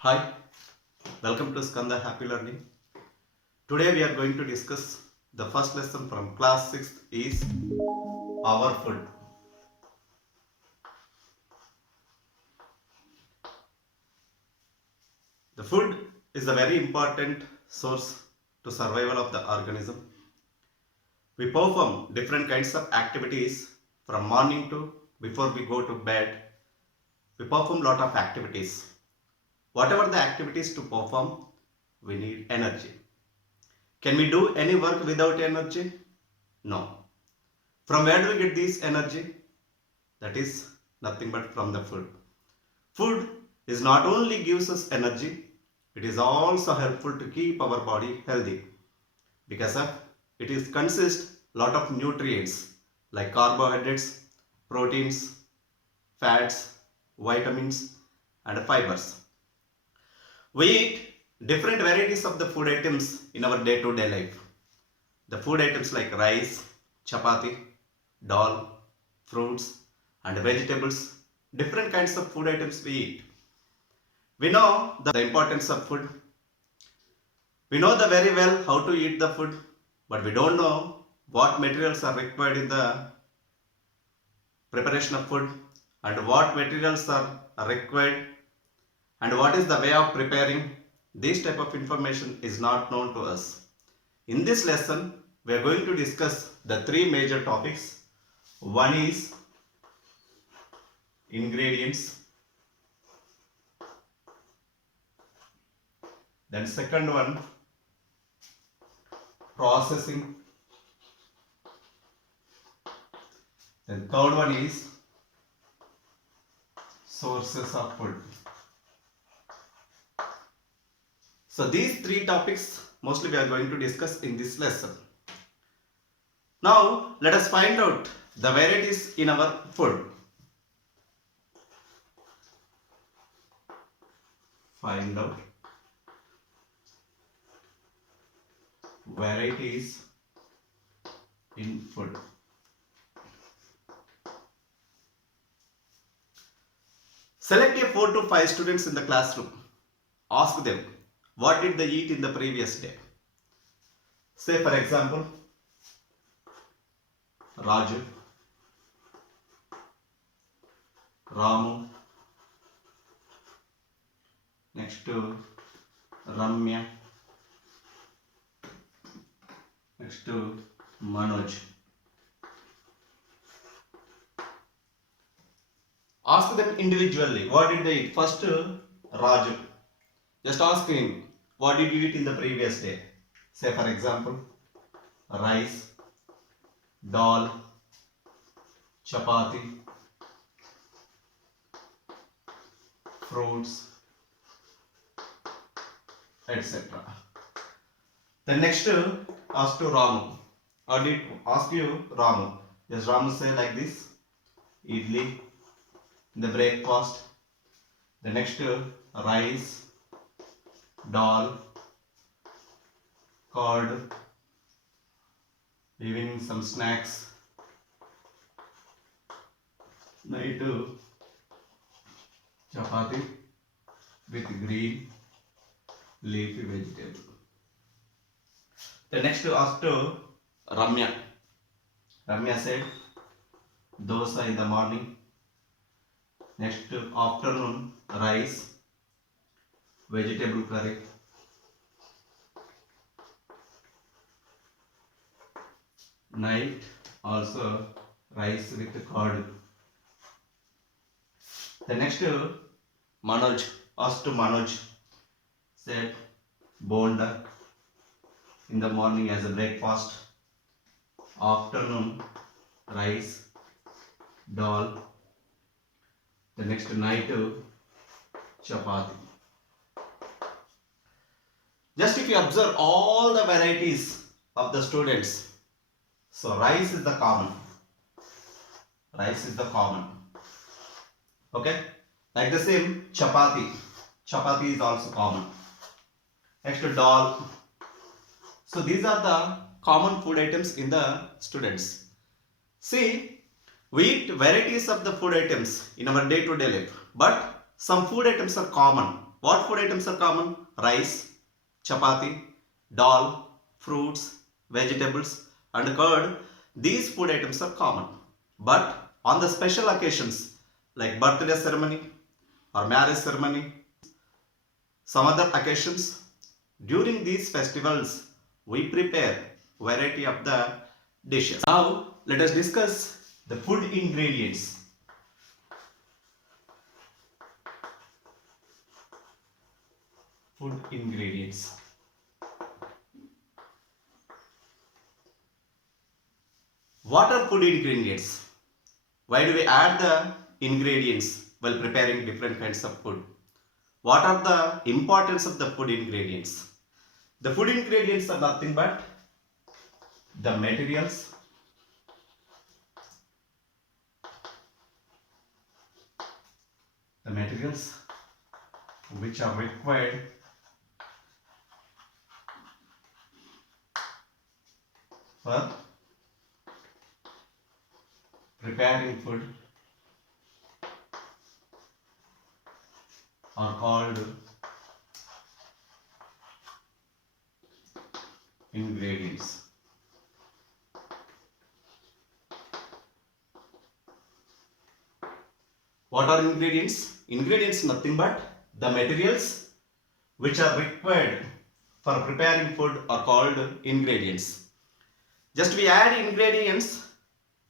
Hi, welcome to Skandha Happy Learning. Today we are going to discuss the first lesson from class 6th is our food. The food is a very important source to survival of the organism. We perform different kinds of activities from morning to before we go to bed. We perform lot of activities. Whatever the activities to perform, we need energy. Can we do any work without energy? No. From where do we get this energy? That is nothing but from the food. Food is not only gives us energy, it is also helpful to keep our body healthy because of it is consists lot of nutrients like carbohydrates, proteins, fats, vitamins and fibers. We eat different varieties of the food items in our day-to-day life. The food items like rice, chapati, dal, fruits and vegetables, different kinds of food items we eat. We know the importance of food. We know the very well how to eat the food, but we don't know what materials are required in the preparation of food and what materials are required and what is the way of preparing. This type of information is not known to us. In this lesson, we are going to discuss the three major topics. One is ingredients, then second one processing, then third one is sources of food. So these three topics mostly we are going to discuss in this lesson. Now let us find out the varieties in our food. Find out varieties in food. Select a 4 to 5 students in the classroom. Ask them what did they eat in the previous day. Say for example, Raju, Ramu, next to Ramya, next to Manoj. Ask them individually what did they eat. First Raju. Just ask him what did you eat in the previous day. Say for example rice, dal, chapati, fruits, etc. Then next ask to Ramu. Or did ask you Ramu. Just Ramu say like this: idli, the breakfast. The next rice, dal, curd, evening some snacks. Night chapati with green leafy vegetable. The next ask to Ramya. Ramya said dosa in the morning. Next afternoon rice, vegetable curry. Night also rice with curd. The next Manoj asked to Manoj said bonda in the morning as a breakfast. Afternoon rice, dal. The next night chapati. Just if you observe all the varieties of the students, so rice is the common. Rice is the common. Okay. Like the same chapati. Chapati is also common. Next dal. So these are the common food items in the students. See, We eat varieties of the food items in our day-to-day life, but some food items are common. What food items are common? Rice, chapati, dal, fruits, vegetables, and curd. These food items are common. But on the special occasions like birthday ceremony or marriage ceremony, some other occasions, during these festivals, we prepare variety of the dishes. Now, let us discuss the food ingredients. Food ingredients. What are food ingredients? Why do we add the ingredients while preparing different kinds of food? What are the importance of the food ingredients? The food ingredients are nothing but the materials which are required for preparing food are called ingredients. What are ingredients? Ingredients nothing but the materials which are required for preparing food are called ingredients. Just we add ingredients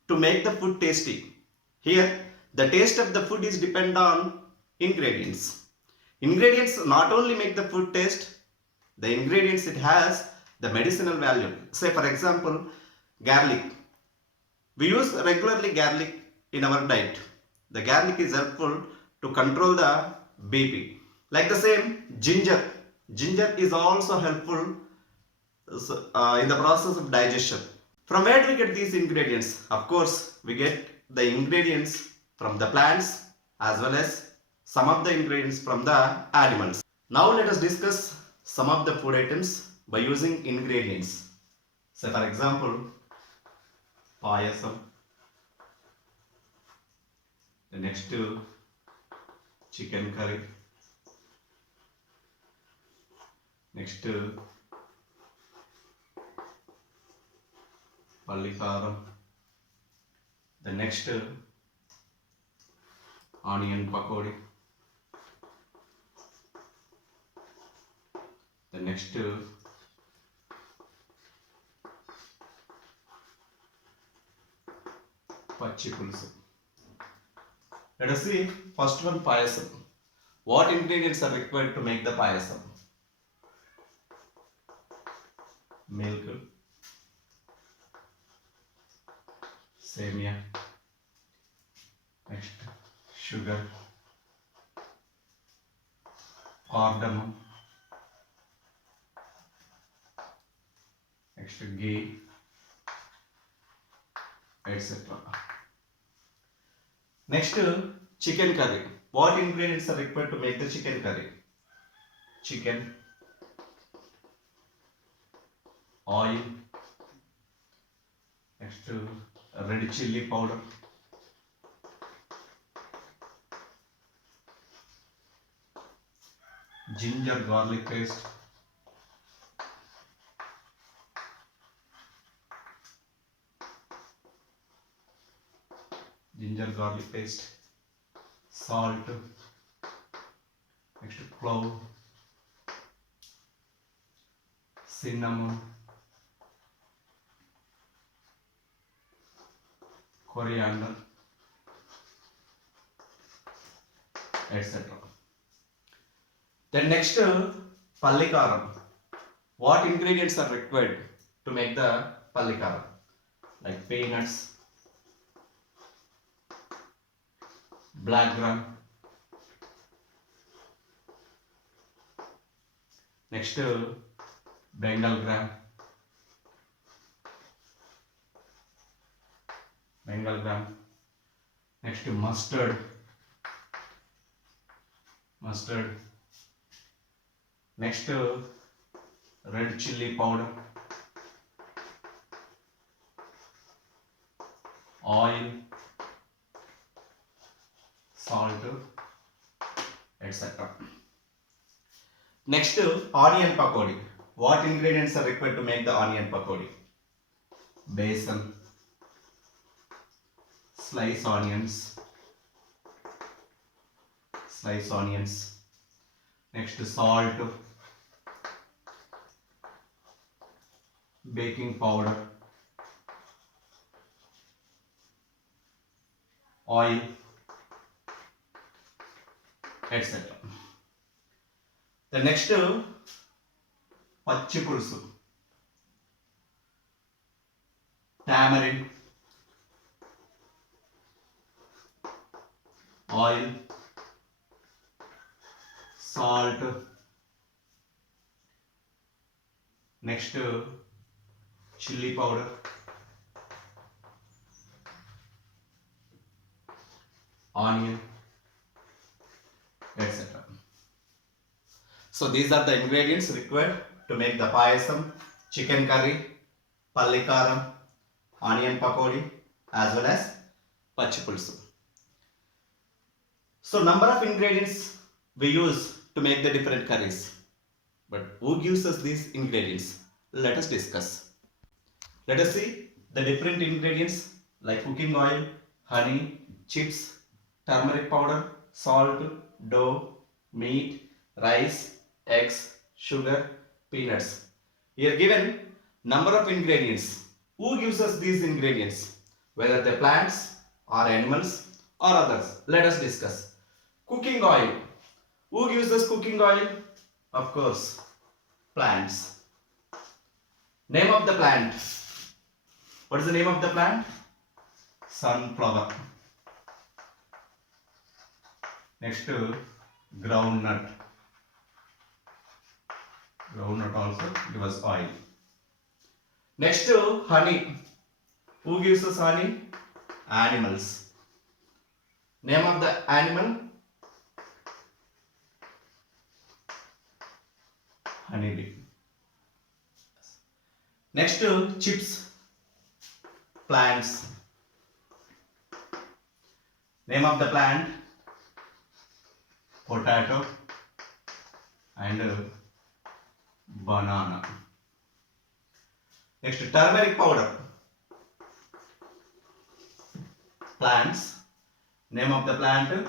to make the food tasty. Here, the taste of the food is depend on ingredients. Ingredients not only make the food taste, the ingredients it has the medicinal value. Say for example, garlic. We use regularly garlic in our diet. The garlic is helpful to control the BP. Like the same ginger. Ginger is also helpful in the process of digestion. From where do we get these ingredients? Of course, we get the ingredients from the plants as well as some of the ingredients from the animals. Now let us discuss some of the food items by using ingredients. So for example, payasam. The next chicken curry. Next pallikaram. The next onion pakodi. The next pachi pulusu. Let us see first one, payasam. What ingredients are required to make the payasam? Milk, semia, next sugar, cardamom, next ghee, etc. Next, chicken curry. What ingredients are required to make the chicken curry? Chicken, oil, next red chilli powder, ginger garlic paste, salt, next clove, cinnamon, coriander, etc. Then next, pallikaram. What ingredients are required to make the pallikaram? Like peanuts, black gram, next Bengal gram, next mustard, next red chilli powder, oil, salt, etc. Next, onion pakodi. What ingredients are required to make the onion pakodi? Besan, slice onions, next salt, baking powder, oil, etc. The next, pachi pulusu, tamarind, oil, salt, next chili powder, onion, etc. So these are the ingredients required to make the payasam, chicken curry, pallikaram, onion pakodi as well as pachi pulusu. So number of ingredients we use to make the different curries. But who gives us these ingredients? Let us discuss. Let us see the different ingredients like cooking oil, honey, chips, turmeric powder, salt, dough, meat, rice, eggs, sugar, peanuts. Here given number of ingredients. Who gives us these ingredients? Whether they plants or animals or others. Let us discuss. Cooking oil. Who gives us cooking oil? Of course, plants. Name of the plant. What is the name of the plant? Sunflower. Next, groundnut. Groundnut also gives us oil. Next, honey. Who gives us honey? Animals. Name of the animal? Honeybee. Next, chips. Plants. Name of the plant? Potato and banana. Next, turmeric powder. Plants. Name of the plant?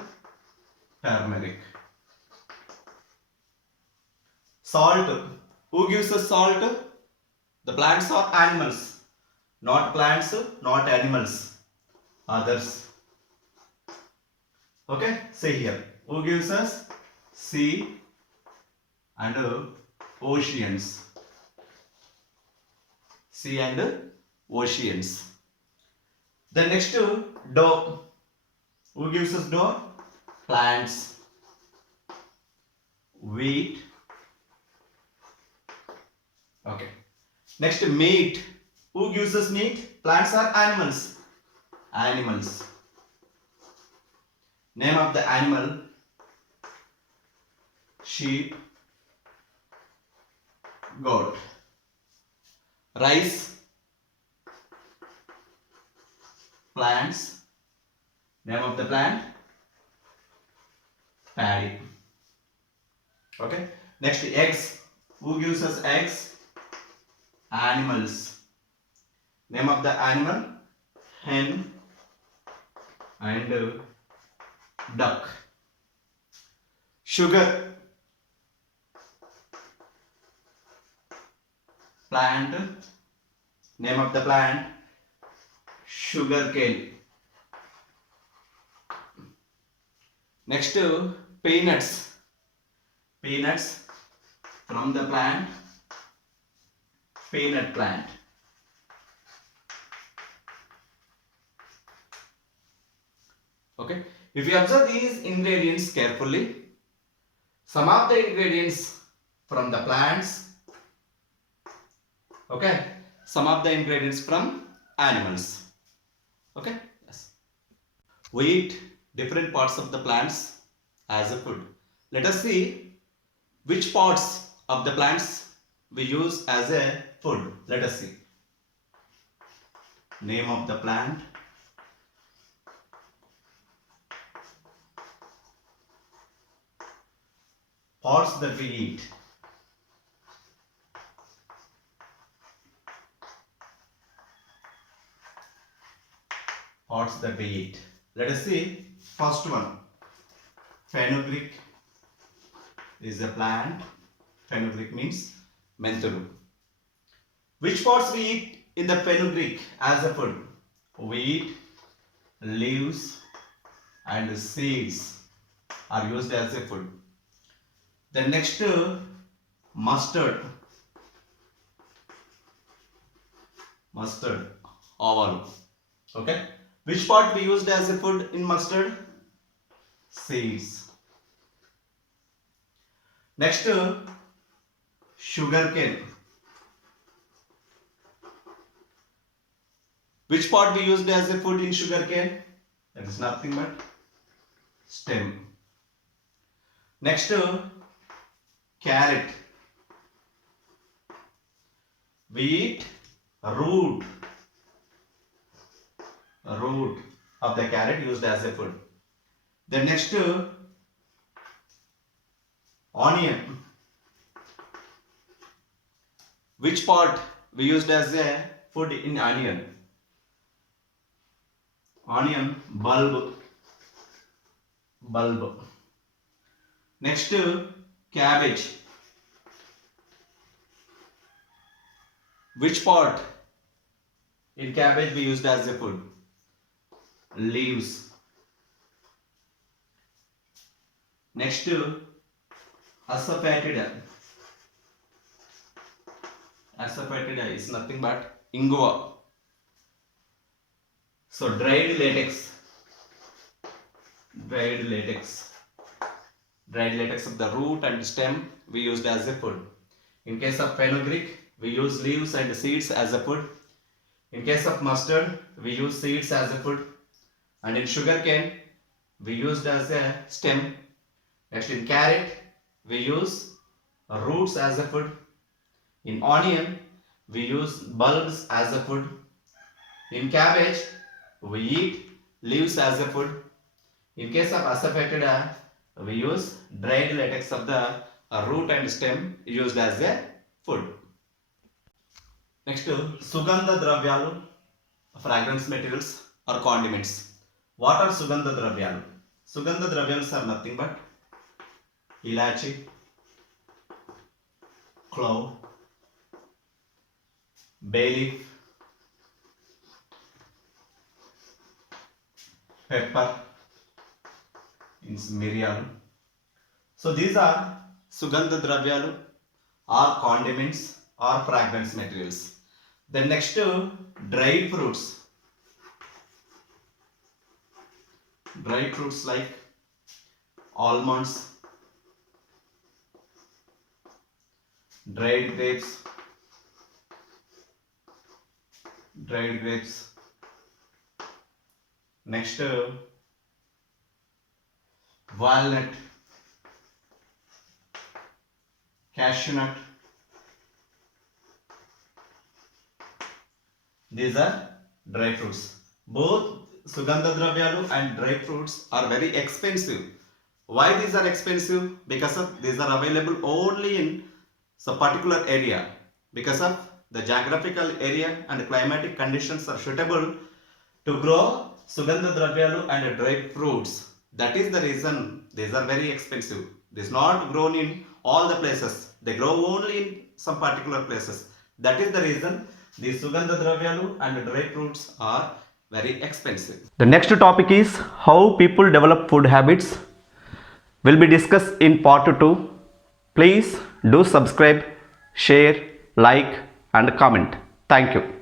Turmeric. Salt. Who gives us salt? The plants or animals? Not plants, not animals. Others. Okay, say here. Who gives us? Sea and oceans. Sea and oceans. The next, dough. Who gives us dough? Plants. Wheat. Okay. Next, meat. Who gives us meat? Plants or animals? Animals. Name of the animal? Sheep, goat. Rice, plants. Name of the plant? Paddy. Okay. Next, eggs. Who gives us eggs? Animals. Name of the animal? Hen and duck. Sugar. Plant. Name of the plant? Sugar cane. Next, peanuts. Peanuts from the plant? Peanut plant. Okay. If you observe these ingredients carefully, some of the ingredients from the plants, okay, some of the ingredients from animals. Okay. Yes. We eat different parts of the plants as a food. Let us see which parts of the plants we use as a food. Let us see. Name of the plant? Parts that we eat. Parts that we eat. Let us see first one. Fenugreek is a plant. Fenugreek means menthulu. Which parts we eat in the fenugreek as a food? We eat leaves and seeds are used as a food. The next, mustard, oil. Okay. Which part we used as a food in mustard? Seeds. Next, sugarcane. Which part we used as a food in sugarcane? That is nothing but stem. Next, carrot. We eat root of the carrot used as a food. The next, onion. Which part we used as a food in onion? Onion bulb. Next, cabbage. Which part in cabbage we used as a food? Leaves. Next, asafoetida. Asafoetida is nothing but inguva. So dried latex of the root and stem we used as a food. In case of fenugreek, we use leaves and seeds as a food. In case of mustard, we use seeds as a food. And in sugarcane, we used as a stem. Next, in carrot, we use roots as a food. In onion, we use bulbs as a food. In cabbage, we eat leaves as a food. In case of asafoetida, we use dried latex of the root and stem used as a food. Next, Sugandha dharvyalu, fragrance materials or condiments. What are Sugandha dharvyalu? Sugandha dharvyalu are nothing but ilachi, clove, bay leaf, pepper, miriam. So these are Sugandha dharvyalu or condiments or fragrance materials. Then next, dried fruits. Dried fruits like almonds, dried grapes, next, walnut, cashew nut. These are dry fruits. Both Sugandha dharvyalu and dry fruits are very expensive. Why these are expensive? Because of these are available only in some particular area. Because of the geographical area and climatic conditions are suitable to grow Sugandha dharvyalu and dry fruits. That is the reason these are very expensive. This is not grown in all the places. They grow only in some particular places. That is the reason these Sugandha dharvyalu and dry fruits are very expensive. The next topic is how people develop food habits. Will be discussed in part 2. Please do subscribe, share, like and comment. Thank you.